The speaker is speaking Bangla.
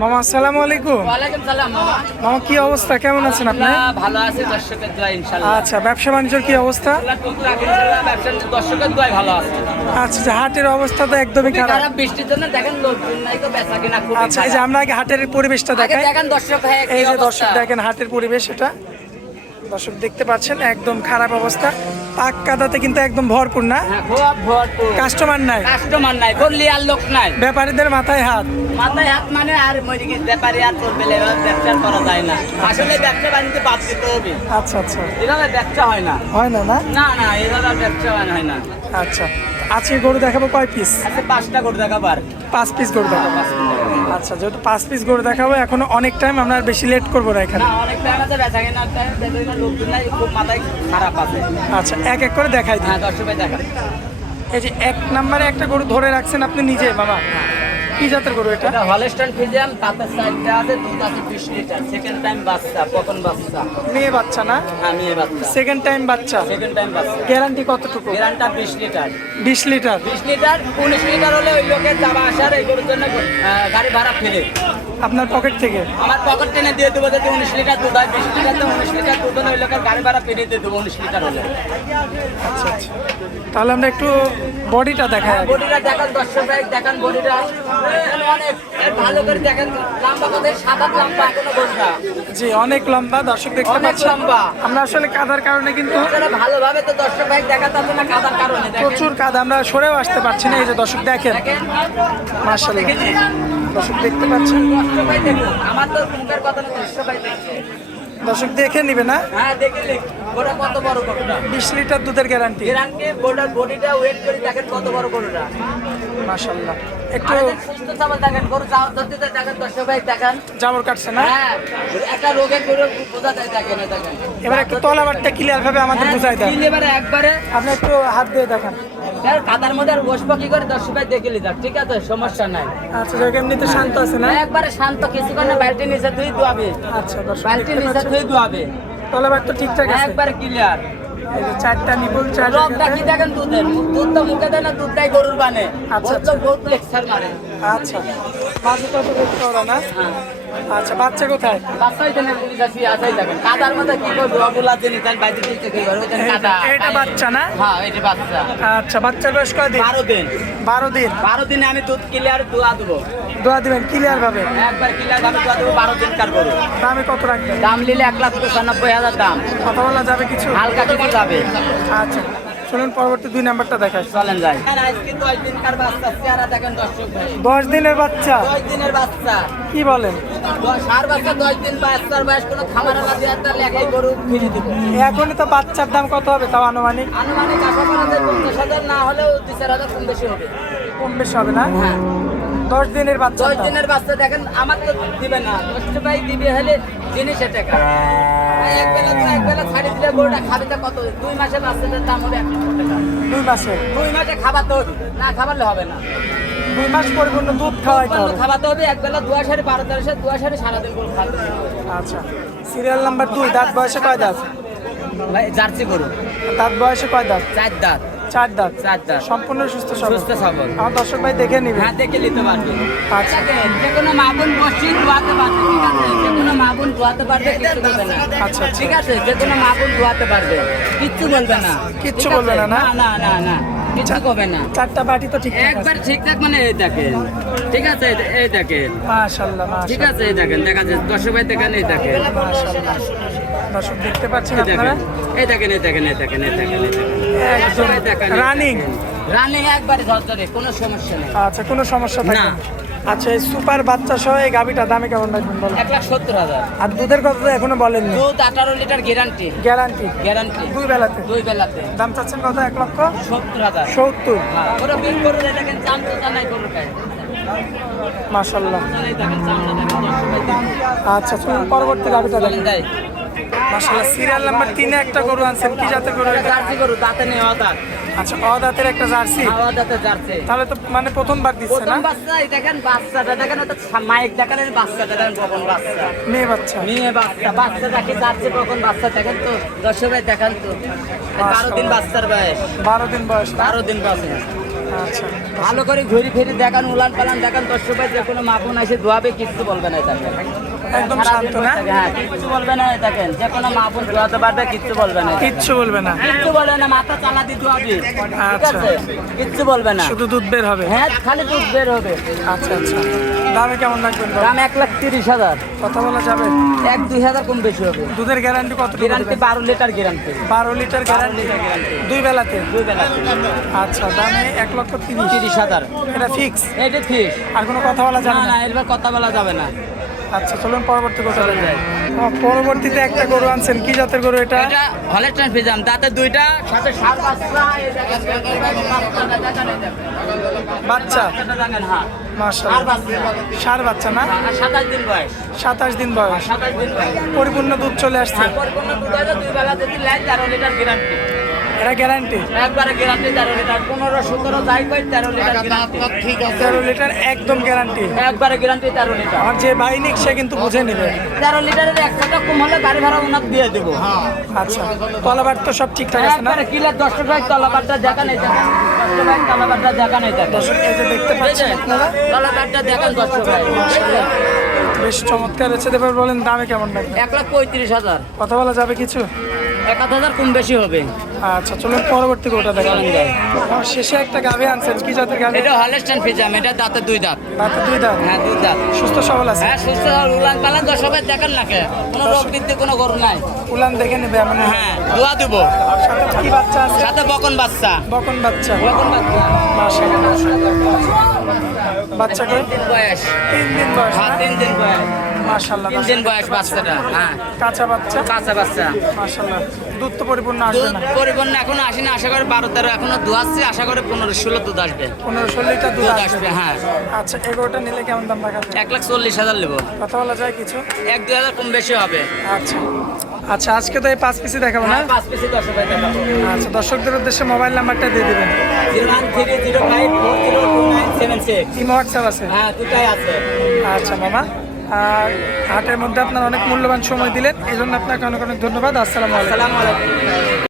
মামা আসসালামু আলাইকুম। ওয়ালাইকুম সালাম মামা। মামা কি অবস্থা? কেমন আছেন আপনি? ভালো আছি দর্শকের দোয়া ইনশাআল্লাহ। আচ্ছা ব্যবসা বাণিজ্যের কি অবস্থা? দর্শকের দোয়া ভালো আছে। আচ্ছা যে হাটের অবস্থা তো একদমই খারাপ। বৃষ্টির জন্য দেখেন লোকজন নাই তো বেচা কিনা আচ্ছা এই যে। আমরা আগে হাটের পরিবেশটা দেখাই। দেখেন দর্শক এই যে দর্শক দেখেন হাটের পরিবেশ এটা দর্শক দেখতে পাচ্ছেন একদম খারাপ অবস্থা। পাক কাদাতে কিন্তু একদম ভরপুর না? হ্যাঁ কাস্টমার নাই। কাস্টমার নাই বললি আর লোক নাই। ব্যাপারীদের মাথায় হাত। মাথায় হাত মানে আর মরে গেছে ব্যাপারে আর চলবে ব্যবসা করা যায় না। আসলে ব্যবসা বাণিজ্য বাদ দিতে হবে। আচ্ছা আচ্ছা। এভাবে ব্যবসা হয় না। হয় না না? না না এভাবে আর ব্যবসা হয় না আচ্ছা। আজকে গরু দেখাবো কয় পিস পাঁচটা গরু টাকা বার পাঁচ পিস গরু দেখাবো। আচ্ছা যেহেতু পাঁচ পিস গরু দেখাবো এখন অনেক টাইম আমরা আর বেশি লেট করব না এখানে। অনেক টাইম আছে বেচা কেনা টাইম লোকজন নাই খুব মাথায় খারাপ আছে। আচ্ছা এক এক করে দেখাই দিই। হ্যাঁ দর্শক ভাই দেখা এই যে এক নম্বরে একটা গরু ধরে রাখছেন আপনি নিজে বাবা কি জাতের গরু এটা? এটা হলস্টাইন ফিজিয়াম তাতে সাইডটা আছে দুধ আছে বিশ লিটার। সেকেন্ড টাইম বাচ্চা প্রথম বাচ্চা। মেয়ে বাচ্চা না? আমি এ বাচ্চা। সেকেন্ড টাইম বাচ্চা? সেকেন্ড টাইম বাচ্চা। গ্যারান্টি কতটুকু? গ্রানটা বিশ লিটার। বিশ লিটার? বিশ লিটার উনিশ লিটার হলে ওই লোকের যাওয়া আসার এই গরুর জন্য গাড়ি ভাড়া ফেলে। আপনার পকেট থেকে? আমার পকেট টেনে দিয়ে দেবো যদি উনিশ লিটার দুধ হয় বিশ লিটার তো উনিশ লিটার দুধ হলে ওই লোকের গাড়ি ভাড়া ফেলে দিয়ে দেবো উনিশ লিটার হলে। আচ্ছা আচ্ছা। তাহলে আমরা একটু বডিটা দেখাই বডিটা দেখান দর্শক ভাই দেখান বডিটা। অনেক ভালো করে দেখেন লম্বা সাত আট লম্বা কোনো গরুটা জি অনেক লম্বা দর্শক দেখতে পাচ্ছেন। লম্বা। আমরা আসলে কাদার কারণে কিন্তু ভালোভাবে তো দর্শক ভাই দেখাতে হবে না কাদার কারণে প্রচুর কাদা আমরা সরেও আসতে পারছি না এই যে দর্শক দেখেন। মার্শাল্লাহ দর্শক দেখতে পাচ্ছেন। আমার তো মুখের কথা না দর্শক ভাই দেখছে দর্শক দেখে নিবে না? হ্যাঁ দেখলে গোটা কত বড় গরুটা? বিশ লিটার দুধের গ্যারান্টি গোটার বডিটা ওয়েট করে দেখেন কত বড় গরুটা। একটু সুস্থ সবল দেখেন গরু যাওয়ার ধরতে দেখেন দর্শক ভাই দেখেন। জাবর কাটছে না? হ্যাঁ একটা রোগের গরু বোঝা যায় দেখেন এই দেখেন। এবার একটু তলাবারটা ক্লিয়ার ভাবে আমাদের বুঝাই দেন। হ্যাঁ, এবারে একবারে আপনি একটু হাত দিয়ে দেখান। আর কাদার মধ্যে আর বসবো কি করে? দর্শক ভাই দেখে লিজাক ঠিক আছে? সমস্যা নাই। আচ্ছা যাক এমনিতে শান্ত আছে না? একবারে শান্ত কিছুক্ষণ না বালতি নিচে তুই দুয়াবে আচ্ছা দর্শক বালতি নিচে। তুই দুয়াবে তলাবার তো ঠিকঠাক আছে। একবারে ক্লিয়ার চারটা নিপুল চার রোগটা কি দেখেন দুধের দুধ তো মুখে দেয় না দুধ দেয় গরুর বানে। আচ্ছা, বহুত লেকচার মারে। আচ্ছা। মাঝে দেখতে পারো না। আচ্ছা বাচ্চা কোথায়? বাচ্চাই দেন পুলিশ আসি আসাই দেখেন। কাদার মধ্যে কি করব? দিন তাই বাইরে দিতে কি করব? কাদা। এটা বাচ্চা না? হ্যাঁ এটা বাচ্চা। আচ্ছা বাচ্চার বয়স কয়দিন? বারো দিন। বারো দিন? বারো দিনে আমি দুধ ক্লিয়ার দোয়া দেবো। দোয়া দিবেন ক্লিয়ার ভাবে? একবার ক্লিয়ার ভাবে দোয়া দেবো বারো দিন কার গরু দামে কত রাখবেন? দাম নিলে এক লাখ পঁচানব্বই হাজার দাম। কথা বলা যাবে কিছু? হালকা কিছু যাবে। আচ্ছা। শুনুন পরবর্তী দুই নাম্বারটা দেখাই চলেন যাই। আজকে দশ দিন কার বাচ্চা? চেহারা দেখেন দর্শক ভাই। দশ দিনের বাচ্চা? দশ দিনের বাচ্চা। কি বলেন? দশ- সার বাচ্চা দশ দিন বাচ্চার বয়স কোনো খাবার আলাদা দিয়ে তার লেখাই গরু ফিরে দিব। এখনই তো বাচ্চার দাম কত হবে তাও আনুমানিক? আনুমানিক আশা করা যায় পঞ্চাশ হাজার না হলেও দুই চার হাজার কম বেশি হবে। কম বেশি হবে না? হ্যাঁ। দশ দিনের বাচ্চা দশ দিনের বাচ্চা দেখেন আমার তো দিবে না। দশ টাকাই দিবে হলে জিনিসের টাকা এক বেলা তো এক বেলা ছাড়ি দিলে গরুটা খাবে তো কত? দুই মাসের বাচ্চাটার দাম হবে এক লক্ষ টাকা দুই মাসে? দুই মাসে খাবার তো না খাবারলে হবে না। দুই মাস পরিপূর্ণ দুধ খাওয়াইতে হবে। খাওয়াতে হবে এক বেলা দুয়া সাড়ে বারো তেরো সাড়ে দুয়া সাড়ে সারাদিন করে খাবে। আচ্ছা। সিরিয়াল নাম্বার দুই দাঁত বয়সে কয় দাঁত? ভাই জার্সি গরু। দাঁত বয়সে কয় দাঁত? চার দাঁত। চার দাঁত। চার দাঁত। সম্পূর্ণ সুস্থ সবল। সুস্থ সবল। আমার দর্শক ভাই দেখে নিবে। হ্যাঁ দেখে নিতে পারবে। আচ্ছা। যে কোনো মা বোন ধোয়াতে পারবে। ঠিক আছে যে কোনো মা বোন ধোয়াতে পারবে কিচ্ছু বলবে না। আচ্ছা, আচ্ছা। ঠিক আছে যে কোনো মা বোন ধোয়াতে পারবে। কিচ্ছু বলবে না। কিচ্ছু বলবে না, না? না না না কিচ্ছু করবে না। চারটা বাটি তো ঠিক একবার ঠিকঠাক মানে এই দেখেন। ঠিক আছে এই- দেখেন। ঠিক আছে এই দেখেন দেখা যাচ্ছে দর্শক ভাই দেখেন এই দেখেন। মাশাল্লাহ দর্শক দেখতে পাচ্ছেন আপনারা? এই দেখেন এই দেখেন এই দেখেন এই দেখেন এই দেখেন। রানিং। রানিং একবারে ঝরঝরে কোনো সমস্যা নেই। আচ্ছা কোনো সমস্যা থাকে না। আচ্ছা এই সুপার বাচ্চা সহ এই গাভিটা দামে কেমন রাখবেন বলো এক লাখ সত্তর হাজার। আর দুধের কথা তো এখনও বলেননি। দুধ আঠারো লিটার গ্যারান্টি গ্যারান্টি গ্যারান্টি দুই বেলাতে? দুই বেলাতে। দাম চাচ্ছেন কত? এক লক্ষ? সত্তর হাজার। সত্তর? হ্যাঁ, ওরা বিল করে দেখেন চাম তো জানাই করুন দেখেন। আচ্ছা পরবর্তী গাভিটা দেখেন। যাই মাশাল্লাহ সিরিয়াল নাম্বার তিনে একটা গরু আনছেন কি জাতের গরু এটা? জার্সি গরু দাঁতে নেই দাঁত আচ্ছা অদাতের একটা জার্সি? হাওয়া দাঁতে জার্সি। তাহলে তো মানে প্রথমবার দিচ্ছে না? প্রথম বাচ্চা এই দেখেন বাচ্চাটা দেখেন ওটা মাইক দেখেন এই বাচ্চাটা দেখেন কখন বাচ্চা। মেয়ে বাচ্চা? মেয়ে বাচ্চা বাচ্চাটাকে যাচ্ছে কখন বাচ্চা দেখেন তো দর্শক ভাই দেখেন তো। এই বারো দিন বাচ্চার বয়স। বারো দিন বয়স না? বারো দিন বয়স। ভালো করে ঘুরে ফিরি দেখান উলান পালান দেখান দর্শক ভাই যে কোনো মাপুন এসে ধোয়াবে কিচ্ছু বলবে না তাকে একদম শান্ত না? হ্যাঁ কিচ্ছু বলবে না দেখেন। যে কোনো মাপুন ধোয়াতে পারবে কিচ্ছু বলবে না কিচ্ছু বলবে না। কিচ্ছু বলবে না মাথা চালা দিয়ে ধোয়াবে। ঠিক আচ্ছা। আছে? কিচ্ছু বলবে না। শুধু দুধ বের হবে? হ্যাঁ খালি দুধ বের হবে। আচ্ছা আচ্ছা। দামে কেমন রাখবেন দাম এক লাখ তিরিশ হাজার। কথা বলা যাবে। এক দুই হাজার কম বেশি হবে। দুধের গ্যারান্টি কত গ্যারান্টি বারো লিটার গ্যারান্টি বারো লিটার গ্যারান্টি দুই বেলাতে? দুই বেলাতে। আচ্ছা দামে এক লক্ষ তিরিশ। তিরিশ হাজার। এটা ফিক্স এটা ফিক্স আর কোনো কথা বলা যাবে না এবার কথা বলা যাবে না। আচ্ছা চলুন পরবর্তী বলি। ও, পরবর্তীতে একটা গরু আনছেন কি জাতের গরু এটা? এটা হলের ট্রেন ফিজাম তাতে দুইটা সাথে সাত বাচ্চা? হ্যাঁ। বাচ্চা। সার বাচ্চা না? সাতাশ দিন বয়স। সাতাশ দিন বয়স। সাতাশ দিন বয়স। পরিপূর্ণ দুধ চলে আসছে। হ্যাঁ, পরিপূর্ণ দুধ হলে দুই বেলা যদি নেয় তেরো লিটার গ্যারান্টি এটা গ্যারান্টি একবারে গ্যারান্টি তেরো লিটার পনেরো সতেরো যাই কই তেরো লিটার গ্যারান্টি তেরো লিটার একদম গ্যারান্টি একবারে গ্যারান্টি তেরো লিটার। আমার যে ভাই নিক সে কিন্তু বুঝে নেবে। তেরো লিটারের এক টাকা কম হলে গাড়ি ভাড়া ওনার দিয়ে দেবো। আচ্ছা তলাবার তো সব ঠিকঠাক আছে না? একবারে কিলার দশটা ভাই তলাবারটা দেখা নেই দেখেন দশটা ভাই তলাবারটা দেখা নেই দর্শক এই যে দেখতে পাচ্ছেন আপনারা? তলাবারটা দেখেন দশটা ভাই। বেশ চমৎকার হচ্ছে এবার বলেন দামে কেমন লাগবে? এক লাখ পঁয়ত্রিশ হাজার। কথা বলা যাবে কিছু? এক আধ হাজার কম বেশি হবে। আচ্ছা চলুন পরবর্তী গোটা দেখেন শেষে একটা গাভি আনছেন কি জাতের গাভি? এটা হলেস্টান ফিজাম এটা দাঁতে দুই দাঁত। রাতে দুই দাঁত? হ্যাঁ দুই দাঁত। সুস্থ সবল আছে? হ্যাঁ সুস্থ উলান পালান দশ সবাই দেখেন না কে? কোনো রোগ বৃদ্ধি কোনো গরু নাই। উলান দেখে নেবে এমন হ্যাঁ দোয়া দেবো। সাথে কি বাচ্চা আছে? সাথে বকন বাচ্চা। বকন বাচ্চা। বকন বাচ্চা। বাচ্চা করে তিন বয়স। তিন দিন বয়স হ্যাঁ তিন দিন বয়স। মাশাআল্লাহ তিন দিন বয়স বাচ্চাটা হ্যাঁ। কাঁচা বাচ্চা? কাঁচা বাচ্চা। মাশাআল্লাহ। দুধ তো পরিপূর্ণ আসবে দুধ পরিপূর্ণ এখনও আসেনি আশা করে বারো তেরো এখনও আসছে আশা করে পনেরো ষোলো দুধ আসবে। পনেরো ষোলো লিটার দুধ দুধ আসবে। হ্যাঁ। আচ্ছা এগারোটা নিলে কেমন দাম রাখা এক লাখ চল্লিশ হাজার নেব। কথা বলা যায় কিছু? এক দুই হাজার কম বেশি হবে। আচ্ছা। আচ্ছা আজকে তো এই পাঁচ পিসি দেখাবো না? হ্যাঁ পাঁচ পিসি আচ্ছা দর্শকদের উদ্দেশ্যে মোবাইল নাম্বারটা দিয়ে দিবেন। ইমো হোয়াটসঅ্যাপ আছে? হ্যাঁ দুটাই আছে। আচ্ছা মামা। আর হাটের মধ্যে আপনার অনেক মূল্যবান সময় দিলেন। এই জন্য আপনাকে অনেক অনেক ধন্যবাদ। আসসালামু আলাইকুম।